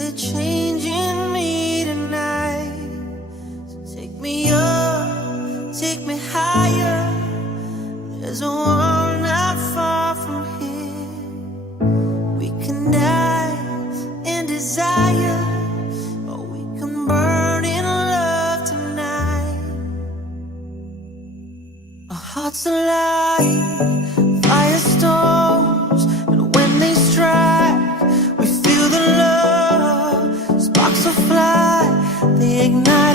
it changing me tonight. So take me up, take me higher. There's a world not far from here. We can die in desire, or we can burn in love tonight. Our hearts alive, firestorms, and when they strike, we feel the love. Sparks will fly, they ignite.